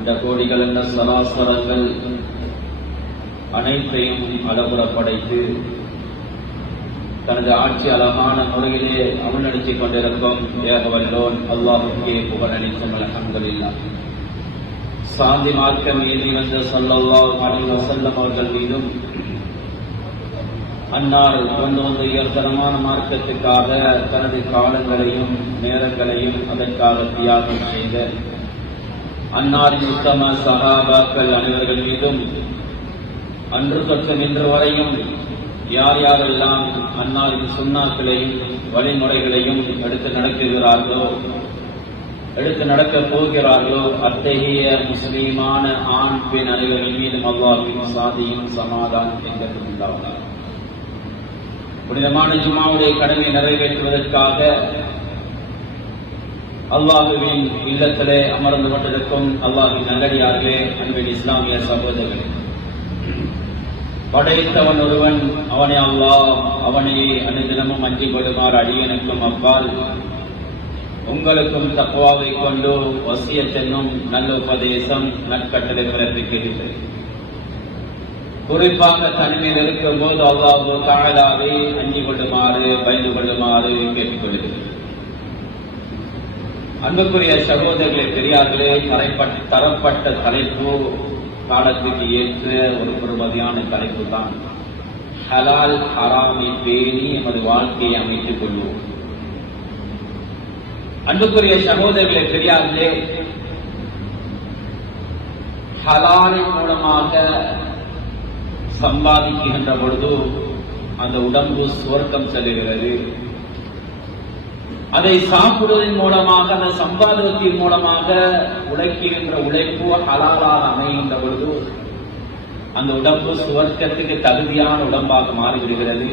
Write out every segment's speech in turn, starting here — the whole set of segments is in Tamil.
அந்த கோடிகள் என்ற சராசரங்கள் அனைத்தையும் அளவுற படைத்து தனது ஆட்சி அழகான முறையிலே அமல்நடத்திக் கொண்டிருக்கும் ஏகவல்லோன் அல்லாஹ்வுக்கே புகழ் அளிக்கும் அல்ஹம்துலில்லாஹ். சாந்தி மார்க்கம் ஏறி வந்த ஸல்லல்லாஹு அலைஹி வஸல்லம் அவர்கள் மீதும் அன்னார் கொண்டு வந்த உயர்தரமான மார்க்கத்துக்காக தனது காலங்களையும் நேரங்களையும் அதற்காக தியாகம் செய்த அன்னாரின் உத்தம சஹாபாக்கள் அனைவர்கள் மீதும் அன்று தொற்று இன்று வரையும் யார் யாரெல்லாம் அன்னாரின் சுன்னாக்களையும் வழிமுறைகளையும் எடுத்து நடக்குகிறார்களோ, எடுத்து நடக்கப் போகிறார்களோ, அத்தகைய முஸ்லீமான ஆண் பெண் அனைவர்கள் மீதும் அல்லாஹ்வின் சாந்தியும் சமாதானம் எங்களுக்கு உண்டாவதாக. புனிதமான ஜும்மாவுடைய கடமையை நிறைவேற்றுவதற்காக அல்லாஹ்வின் இல்லத்திலே அமர்ந்து கொண்டிருக்கும் அல்லாஹ்வின் நல்லடியார்களே, அன்பின் இஸ்லாமிய சகோதரர்களே, படைத்தவன் ஒருவன், அவனே அல்லாஹ், அவனையே அனுதினமும் அஞ்சிக் கொள்ளுமாறு அடியனுக்கும் அப்பால் உங்களுக்கும் தக்வாவை கொண்டு வசியத் என்னும் நல்ல உபதேசம் நற்கட்டளை பிறப்பிக்கிறது. குறிப்பாக தனிமையில் இருக்கும் போது அல்லாஹ் தஆலாவை அஞ்சிக் கொள்ளுமாறு பயந்து கொள்ளுமாறு கேட்டுக்கொள்கிறது. அன்புக்குரிய சகோதரர்களே, பெரியார்களே, தரப்பட்ட தலைப்பு காலத்துக்கு ஏற்ற ஒரு பெருமதியான தலைப்பு தான். ஹலால் ஹராமை பேணி எமது வாழ்க்கையை அமைத்துக் கொள்வோம். அன்புக்குரிய சகோதரர்களே, பெரியார்களே, ஹலாலின் மூலமாக சம்பாதிக்கின்ற பொழுது அந்த உடம்பு சுவர்க்கம் செல்கிறது. அதை சாப்பிடுவதன் மூலமாக, அந்த சம்பாதத்தின் மூலமாக உழைக்கின்ற உழைப்பு ஹலாலாக அமைகின்ற பொழுது அந்த உடம்பு சுவர்க்கத்துக்கு தகுதியான உடம்பாக மாறிவிடுகிறது.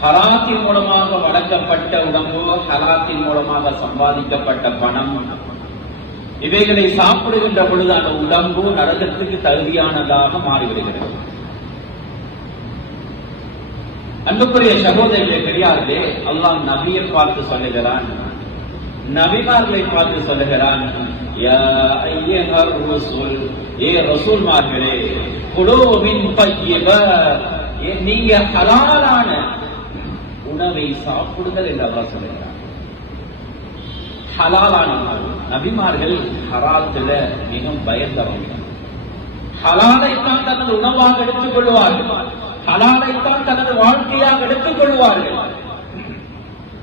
ஹராத்தின் மூலமாக வளர்க்கப்பட்ட உடம்பு, ஹலாத்தின் மூலமாக சம்பாதிக்கப்பட்ட பணம், இவைகளை சாப்பிடுகின்ற பொழுது அந்த உடம்பு நரகத்துக்கு தகுதியானதாக மாறிவிடுகிறது. அன்புக்குரிய சகோதரர்களே, பெரியார்களே, அல்லாஹ் நபியை பார்த்து சொல்லுகிறான், நபிமார்களை பார்த்து சொல்லுகிறான், யா அய்யுஹர் ரசூல், ஏ ரசூல்மார்களே, குலூ மின் தய்யிபாத், நீங்க ஹலாலான உணவை சாப்பிடுங்கள் என்று அல்லாஹ் சொல்லுகிறான். ஹலாலான நபிமார்கள் ஹராத்துல மிகவும் பயந்தவங்க. ஹலாலைத்தான் தனது உணவாக எடுத்துக் கொள்வார்கள், ஹலாலைத்தான் தனது வாழ்க்கையாக எடுத்துக் கொள்வார்கள்.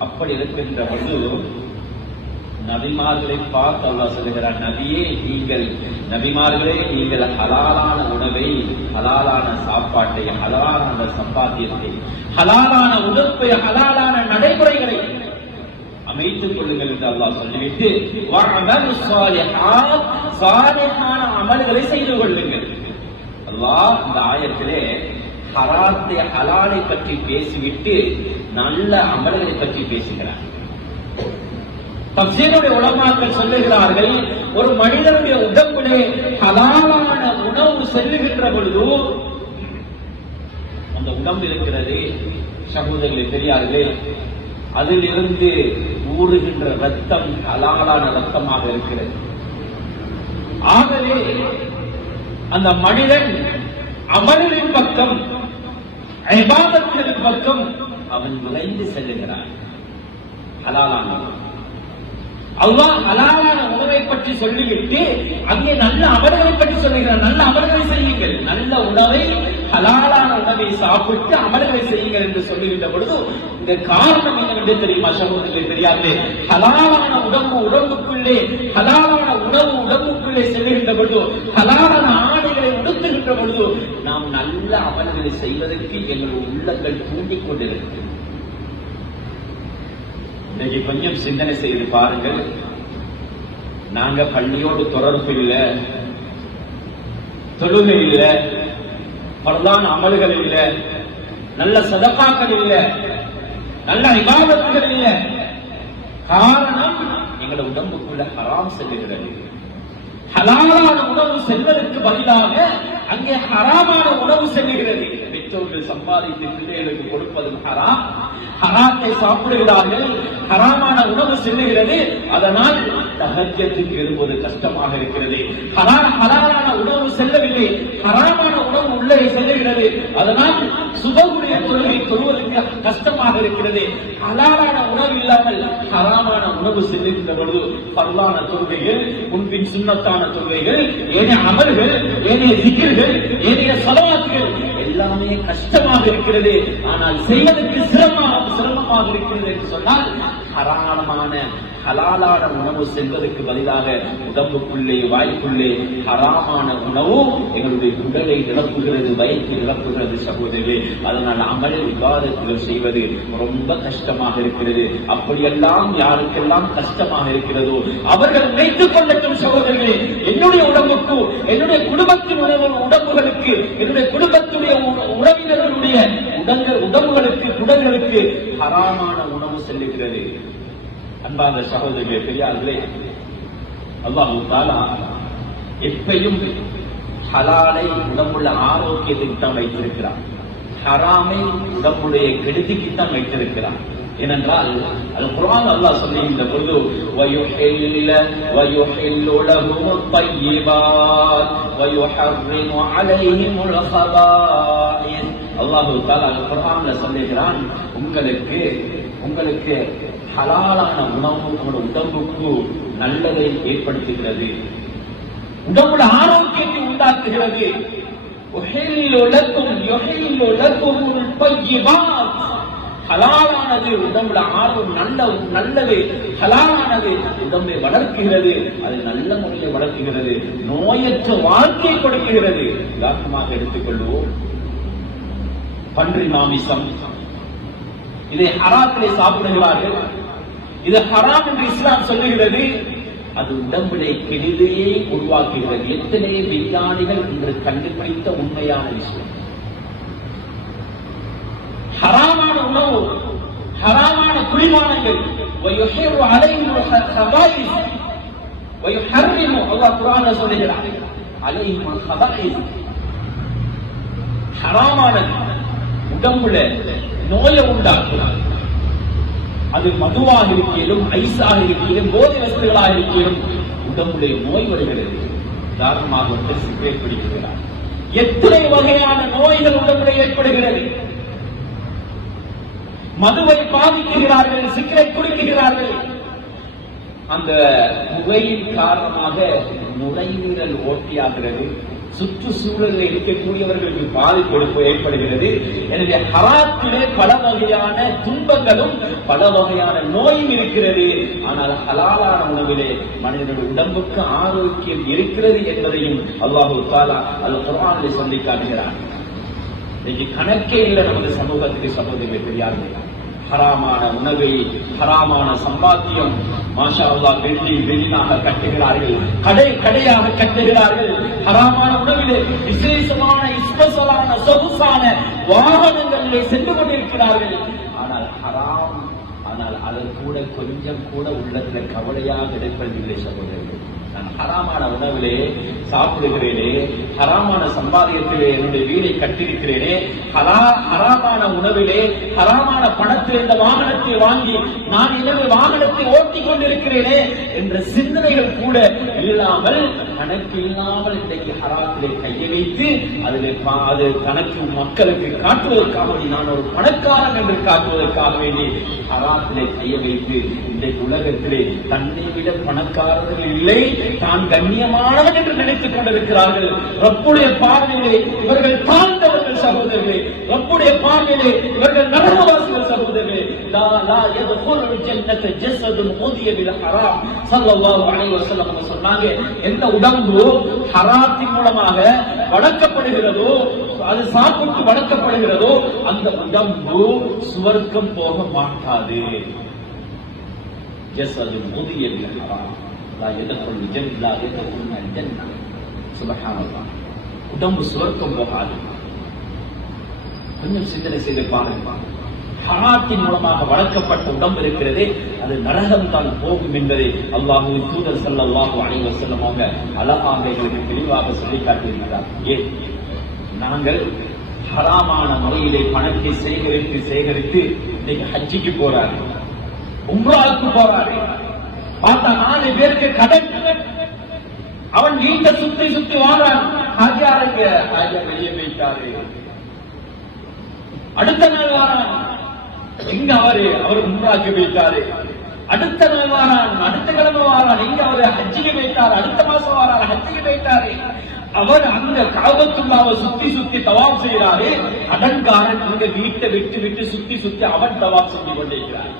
அப்படி இருக்கின்ற பொழுது நபிமார்களை பார்த்து அல்லாஹ் சொல்லுகிறார், நபியே, நீங்கள் நபிமார்களே, நீங்கள் ஹலாலான உணவை, ஹலாலான சாப்பாட்டை, ஹலாலான சம்பாத்தியத்தை, ஹலாலான உடுப்பை, ஹலாலான நடைமுறைகளை அமைத்துக் கொள்ளுங்கள் என்று அல்லாஹ் சொல்லிவிட்டு சாலிஹான அமல்களை செய்து கொள்ளுங்கள். அல்லாஹ் இந்த ஆயத்திலே ஹராத்தை, ஹலாலை பற்றி பேசிவிட்டு நல்ல அமல்களை பற்றி பேசுகிறார். தஃசீருடைய உலமாக்கள் சொல்லுகிறார்கள், ஒரு மனிதனுடைய உடம்பிலே ஹலாலான உணவு செல்லுகின்ற பொழுது அந்த உடம்பு இருக்கிறது சகோதரர்களே, பெரியார்களே, அதிலிருந்து ஊறுகின்ற ரத்தம் ஹலாலான ரத்தமாக இருக்கிறது. ஆகவே அந்த மனிதன் அமலின் பக்கம், இபாதத்தின் பக்கம் அவன் விளைந்து செல்லுகிறான். ஹலாலான அல்லாஹ் ஹலாலான உணவை பற்றி சொல்லிவிட்டு அங்கே நல்ல அமல்களை பற்றி சொல்லுகிறார். நல்ல அமல்களை செய்யுங்கள், நல்ல உணவை, ஹலாலான உணவை சாப்பிட்டு அமல்களை செய்யுங்கள் என்று சொல்லுகின்ற பொழுது இந்த காரணம் என்னவென்று தெரியுமா சகோதரர்களே, பெரியார்களே? ஹலாலான உடம்புக்குள்ளே, ஹலாலான உணவு உடம்புக்குள்ளே செல்லுகின்ற பொழுது, ஹலாலான ஆடைகளை உடுத்துகின்ற பொழுது நாம் நல்ல அமல்களை செய்வதற்கு எங்கள் உள்ளங்கள் தூண்டிக் கொண்டிருக்கிறது. இன்னைக்கு கொஞ்சம் சிந்தனை செய்து பாருங்கள். நாங்க பள்ளியோடு தொடர்பு இல்லை, தொழுகை இல்லை, பரதான அமல்கள் இல்லை, நல்ல சதகாக்கள் இல்லை, நல்ல இபாதத்துகள் இல்லை. காரணம், எங்களோட உடம்புக்குள்ள ஹராம் செல்லுகிறது. ஹலாலான உணவு செல்வதற்கு பதிலாக அங்கே ஹராமான உணவு செல்லுகிறது. பெற்றோர்கள் சம்பாதித்து பிள்ளைகளுக்கு கொடுப்பதும் ஹராம். ஹராத்தை சாப்பிடுகிறார்கள், ஹராமான உணவு செல்லுகிறது. அதனால் தஹஜ்ஜுக்கு எழும்புவது கஷ்டமாக இருக்கிறது. ஹலாலான உணவு செல்லவில்லை, ஹராமான உணவு உள்ளே செல்லுகிறது. அதனால் சுபகுடைய தொழுகை தொழுவதற்கு கஷ்டமாக இருக்கிறது. ஹலாலான உணவு இல்லாமல் ஹராமான உணவு செல்லுகின்ற பொழுது பரவான தொழுகைகள், முன்பின் சுன்னத்தான தொழுகைகள், ஏனைய அமல்கள், ஏனைய திக்ர்கள், ஏனைய ஸலவாத்துகள் எல்லாமே கஷ்டமாக இருக்கிறது. ஆனால் செய்வதற்கு சிரமமாக இருக்கிறது என்று சொன்னால் ஹராமான ஹலாலான உணவு செல்வதற்கு பதிலாக உடம்புக்குள்ளே வாய்க்குள்ளே ஹராமான உணவு எங்களுடைய உடலை நிரப்புகிறது, வயிற்றை நிரப்புகிறது சகோதரர்களே. அதனால் அமல் விவாதத்தில் செய்வது ரொம்ப கஷ்டமாக இருக்கிறது. அப்படியெல்லாம் யாருக்கெல்லாம் கஷ்டமாக இருக்கிறதோ அவர்கள் வைத்துக் கொள்ளட்டும் சகோதரர்களே. என்னுடைய உடம்புக்கு, என்னுடைய குடும்பத்தின் உடம்புகளுக்கு, என்னுடைய குடும்பத்துடைய உறவினர்களுடைய உடம்புகளுக்கு, குடங்களுக்கு ஹராமான உணவு செல்லுகிறது. அன்பான சகோதரர்களே, பெரியார்களே, அல்லாஹ் தஆலா எப்பையும் ஹலாலை உடம்புள்ள ஆரோக்கியத்துக்கு தான் வைத்திருக்கிறார், ஹராமை உடம்புடைய கெடுதிக்கு தான் வைத்திருக்கிறார். ஏனென்றால் அல் குர்ஆன் அல்லாஹ் சொல்லுகின்ற பொழுது வயுஹில்லு லஹுமுத் தய்யிபாத் வயுஹர்ரிமு அலைஹிமுல் ஹபாயிஸ். அல்லாஹ் தஆலா அல் குர்ஆன்ல சொல்லுகிறான், உங்களுக்கு ஹலாலான உணவு உங்களுடைய உடம்புக்கு நல்லதை ஏற்படுத்துகிறது, உடம்புல ஆரோக்கியத்தை உண்டாக்குகிறது. ஹலாலானது உடம்புல நல்லது, ஹலாலானது உடம்பை வளர்க்குகிறது, அது நல்ல முறையை வளர்க்குகிறது, நோயற்ற வாழ்க்கை கொடுக்குகிறது. உதாரணமாக எடுத்துக்கொள்வோம், பன்றி மாமிசம், இதை ஹராத்திலே சாப்பிடுகிறார்கள். இது ஹராம் என்று இஸ்லாம் சொல்லுகிறது. அது உடம்பிலே கெடுதியை உருவாக்குகிறது. எத்தனை விஞ்ஞானிகள் இன்று கண்டுபிடித்த உண்மையான விஷயம். ஹராமான உணவு, ஹராமான குடிமானங்கள், அல்லாஹ் குர்ஆன்ல சொல்லுகிறார், அலைஹிமுல் ஹபாயிஸ், ஹராமானது உடம்புல நோயை உண்டாக்குகிறார். அது மதுவாக இருக்கிறதும், ஐஸாக இருக்கிறதும், போதை வஸ்துகளாக இருக்கிறதும் உடம்புடைய நோய் வருகிறது. உதாரணமாக ஒருத்தர் சிகரெட் பிடிக்கிறார். எத்தனை வகையான நோய்கள் உடம்புல ஏற்படுகிறது. மதுவை பாதிக்கிறார்கள், சிகரெட் குடிக்கிறார்கள். அந்த புகையின் காரணமாக நுரையீரல் ஓட்டியாகிறது, சுற்றுச்சூழலில் இருக்கக்கூடியவர்களுக்கு பாதிப்பு ஏற்படுகிறது. எனவே ஹராத்திலே பல வகையான துன்பங்களும் பல வகையான நோயும் இருக்கிறது. ஆனால் ஹலாலான உணவிலே மனிதனுடைய உடம்புக்கு ஆரோக்கியம் இருக்கிறது என்பதையும் அல்லாஹ் தஆலா அல் குர்ஆனிலே சொல்லி காட்டுகிறார். இன்னைக்கு கணக்கே இல்லை நமது சமூகத்துக்கு சகோதரர்களே, பெரியார்களே. ஹராமான உணவை, ஹராமான சம்பாத்தியம், மாஷா அல்லாஹ் வெளியாக கட்டுகிறார்கள், கடையாக கட்டுகிறார்கள். ஹராமான உணவிலே விசேஷமான ஸ்பெஷலான சொகுசான வாகனங்களிலே சென்று கொண்டிருக்கிறார்கள். ஆனால் அதன் கூட கொஞ்சம் கூட உள்ளத்தில் கவலையாக இருப்பதில்லை சகோதரர்கள். நான் ஹராமான உணவிலே சாப்பிடுகிறேனே, ஹராமான சம்பாதியத்திலே என்னுடைய வீடை கட்டிருக்கிறேனே, ஹராமான உணவிலே ஹராமான பணத்தில் இந்த வாகனத்தை வாங்கி நான் என்னுடைய வாகனத்தை ஓட்டிக் கொண்டிருக்கிறேனே என்ற சிந்தனைகள் கூட இல்லாமல், கணக்கு இல்லாமல் இன்றைக்கு ஹராத்திலே கையை வைத்து அது கணக்கு மக்களுக்கு காட்டுவதற்காக நான் ஒரு பணக்காரன் என்று காட்டுவதற்காக வேண்டி ஹராத்திலே கையை வைத்து இன்றைக்கு உலகத்திலே தன்னை விட பணக்காரர்கள் இல்லை, தான் கண்ணியமானவன் என்று நினைத்துக் கொண்டிருக்கிறார்கள். ரப்புடைய பார்வையிலே இவர்கள் தாழ்ந்தவர்கள் சகோதரர்களே, ரப்புடைய பார்வையிலே இவர்கள் நரகவாசிகள் சகோதரர்களே. லா யதுகுலுல் ஜன்னத ஜஸதுன் ஊதிய பில் ஹராம். ஸல்லல்லாஹு அலைஹி வஸல்லம் சொன்னாங்க, எந்த உடம்பு ஹராத்தின் மூலமாக வளர்க்கப்படுகிறதோ, அது சாப்பிட்டு வளர்க்கப்படுகிறதோ அந்த உடம்பு சுவர்க்கம் போக மாட்டாது. ஜஸதுன் ஊதிய பில் ஹராம் லா யதுகுலுல் ஜன்னத. சுப்ஹானல்லாஹ். உடம்பு சுவர்க்கம் போகாது. கொஞ்சம் சிந்தனை செய்து பாருங்க. ஹராத்தின் மூலமாக வளர்க்கப்பட்ட உடம்பு இருக்கிறதே, அது நரகம் தான் போகும் என்பதை அல்லாஹ்வின் தூதர் ஸல்லல்லாஹு அலைஹி வஸல்லம் அவங்க அழகாக எங்களுக்கு தெளிவாக சொல்லி காட்டியிருக்கிறார். ஏன் நாங்கள் ஹராமான முறையிலே பணத்தை சேகரித்து இன்னைக்கு ஹஜ்ஜிக்கு போறாரு, உம்ராவுக்கு போறாரு. பார்த்தா 4 பேருக்கு கடன். அவன் வீட்டை சுத்தி வாழான். ஹாஜியாருங்க ஹாஜியார் வெளியே போயிட்டாரு. அடுத்த நாள் வாரான், எங்க அவர் உம்ராவுக்கு போயிட்டாரு. அடுத்த நாள் வாரான், அடுத்த கிழமை வாரான், எங்க ஹஜ்ஜிக்கு போயிட்டாரு. அடுத்த மாசம் வாரான், ஹஜ்ஜிக்கு போயிட்டாரு. அவர் அந்த காபத்துல்லாவை சுத்தி தவாப் செய்யறாரு. கடன்காரன் அங்க வீட்டை விட்டு சுத்தி அவன் தவாப் செஞ்சு கொண்டிருக்கிறார்.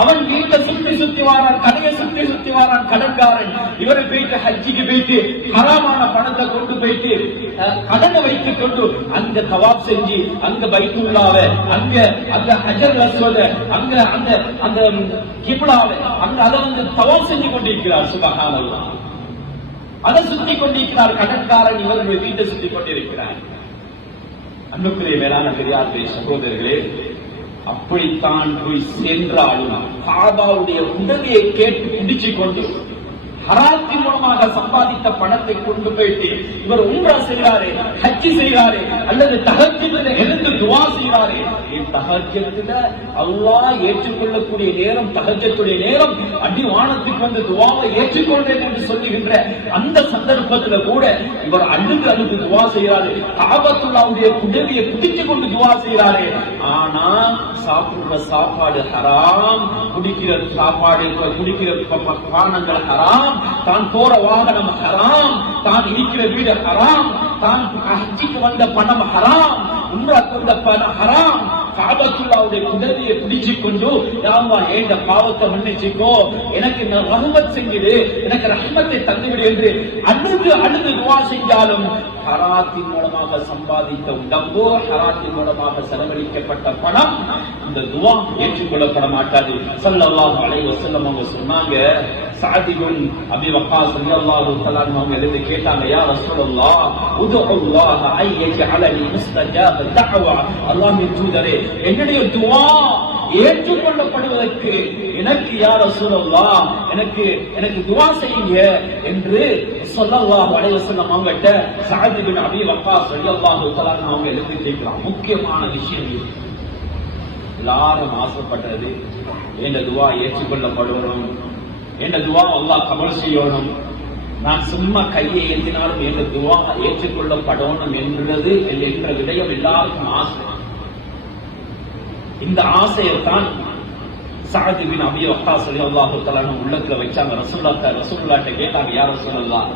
அவன் வீட்டை சுத்தி வாரான், கடையை சுத்தி வாரான் கடன்காரன். இவரை போயிட்டு ஹஜ்ஜிக்கு போயிட்டு ஹராமான பணத்தை கொண்டு போயிட்டு கடனை வைத்துக் கொண்டு அங்க தவாப் செஞ்சு அங்க பைத்துல்லாவை அங்க ஹஜர் அஸ்வத அந்த கிப்லாவை அதை தவாப் செஞ்சு கொண்டிருக்கிறார். சுபஹானல்லாஹ். அதை சுத்தி கொண்டிருக்கிறார் கடன்காரன். இவருடைய வீட்டை சுத்தி கொண்டிருக்கிறார். அன்புக்குரிய மேலான பெரியார்களே, சகோதரர்களே, அப்படித்தான் போய் சென்றாலும் காபாவுடைய உதவியை கேட்டு பிடிச்சு கொண்டு ஹராத்தின் மூலமாக சம்பாதித்த பணத்தை கொண்டு போயிட்டு இவர் உம்ரா செய்கிறாரு, ஹஜ்ஜி செய்கிறாரு, அல்லது தஹஜ்ஜுல எழுந்து துஆ செய்கிறாரு. தஹஜ்ஜுல அல்லாஹ் ஏற்றுக்கொள்ளக்கூடிய நேரம், தஹஜ்ஜுடைய நேரம், அடிவானத்துக்கு வந்து துஆவை ஏற்றுக்கொள்வேன் என்று சொல்லுகின்ற அந்த சந்தர்ப்பத்தில் கூட இவர் அழுது துஆ செய்கிறாரு. காபத்துல்லாவுடைய உதவியை பிடிச்சு கொண்டு துஆ செய்கிறாரு. ஆனா சாப்பிடுற சாப்பாடு ஹராம், குடிக்கிற சாப்பாடு குடிக்கிற பானங்கள் ஹராம், தான் போற வாகனம் ஹராம், தான் இருக்கிற வீடு ஹராம், தான் ஹஜ்ஜிக்கு வந்த பணம் ஹராம், உம்ராக்கு வந்த பணம் ஹராம். காபத்துல்லாவுடைய உதவியை பிடிச்சு கொண்டு யா அல்லாஹ் ஏண்ட பாவத்தை மன்னிச்சுக்கோ, எனக்கு ரஹ்மத் செஞ்சிடு, எனக்கு ரஹ்மத்தை தந்துவிடு என்று அழுது துஆ செஞ்சாலும் ஹராத்தின் மூலமாக சம்பாதித்த உடம்போ, ஹராத்தின் மூலமாக செலவழிக்கப்பட்ட பணம், இந்த துஆ ஏற்றுக்கொள்ளப்பட மாட்டாது. ஸல்லல்லாஹு அலைஹி வஸல்லம் அவங்க சொன்னாங்க. சஅத் இப்னு அபி வக்காஸ் ரலியல்லாஹு தஆலா அவங்க எழுதி கேட்டாங்க, யா ரசூலல்லாஹ் உதுல்லாஹ ஐயஜஅலனி முஸ்தஜாப தஅவா, அல்லாஹ்வின் தூதரே, என்னுடைய துஆ ஏற்றுக்கொள்ளப்படுவதற்கு எனக்கு யா ரசூலல்லாஹ் எனக்கு துஆ செய்யுங்க என்று ஸல்லல்லாஹு அலைஹி வஸல்லம் அவங்கட்ட சஅத் இப்னு அபி வக்காஸ் ரலியல்லாஹு தஆலா அவங்க எழுதி கேட்கிறாங்க. முக்கியமான விஷயம் இது. எல்லாரும் ஆசைப்பட்டது என்ற துஆ ஏற்றுக்கொள்ளப்படணும், என்ற துஆ அல்லாஹ் கபூல் செய்யணும், நான் சும்மா கையை ஏற்றினாலும் என்ற துஆ ஏற்றுக்கொள்ளப்படணும் என்ற விடயம் எல்லாருக்கும் ஆசை. இந்த ஆசையைத்தான் சஅத் இப்னு அபி வக்காஸ் ரலியல்லாஹு தஆலா உள்ளத்துல வச்சாங்க. ரசூலுல்லாஹ்ட்ட கேட்டாங்க, யா ரசூலல்லாஹ்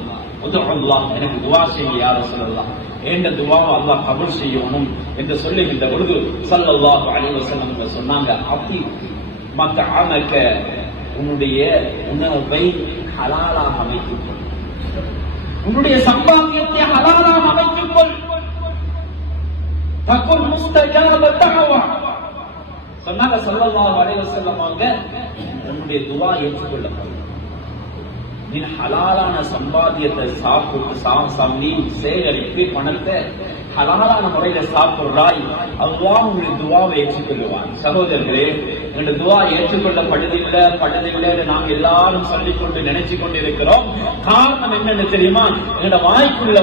உதுல்லாஹ், எனக்கு துஆ செய்யுங்க யா ரசூலல்லாஹ், என்ற துஆவை அல்லாஹ் கபூல் செய்யணும் என்று சொல்லுகின்ற பொழுது ஸல்லல்லாஹு அலைஹி வஸல்லம் சொன்னாங்க, அப்படி மத்அமக, உன்னுடைய உணவை ஹலாலாக அமைத்துக் கொள், உன்னுடைய சம்பாத்தியத்தை ஹலாலாக அமைத்துக் கொள், தகுல் முஸ்தஜாப தஅவா சொன்னாங்க. ஸல்லல்லாஹு அலைஹி வஸல்லம் அவங்க உன்னுடைய துஆ ஏற்றுக்கொள்ளப்படும். நீ ஹலாலான சம்பாத்தியத்தை சாப்பிட்டு சேகரித்து பணத்தை ஹலாலான முறையில சாப்பிடுறாய், அல்லாஹ் உங்களுடைய துஆவை ஏற்றுக்கொள்வான். சகோதரர்களே, எங்களுடைய துஆ ஏற்றுக்கொள்ளப்படுவதில்லை நாங்க எல்லாரும் சொல்லிக் கொண்டு நினைச்சு கொண்டிருக்கிறோம். காரணம் என்னன்னு தெரியுமா? எங்களோட வாய்க்குள்ள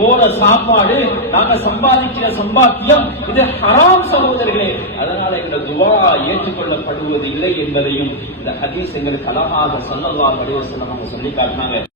போற சாப்பாடு, நாங்க சம்பாதிக்கிற சம்பாத்தியம் இது ஹராம் சகோதரர்களே. அதனால எங்களுடைய துஆ ஏற்றுக்கொள்ளப்படுவதில்லை என்பதையும் இந்த ஹதீஸ் எங்களுக்கு அழகாக ஸல்லல்லாஹு அலைஹி வஸல்லம் சொல்லி காட்டினாங்க.